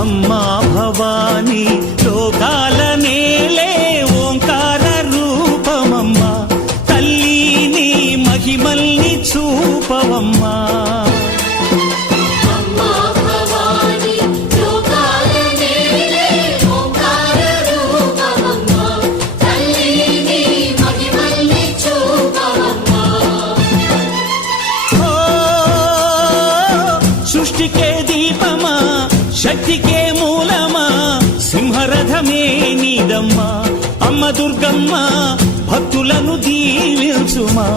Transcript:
అమ్మా భవానీ లోకాల నేలే ఓంకార రూపమమ్మా తల్లి నీ మహిమల్ని చూపవమ్మా సృష్టికే దీపమా శక్తికే మూలమా సింహరథమే నీదమ్మా అమ్మ దుర్గమ్మ భక్తులను దీవించుమా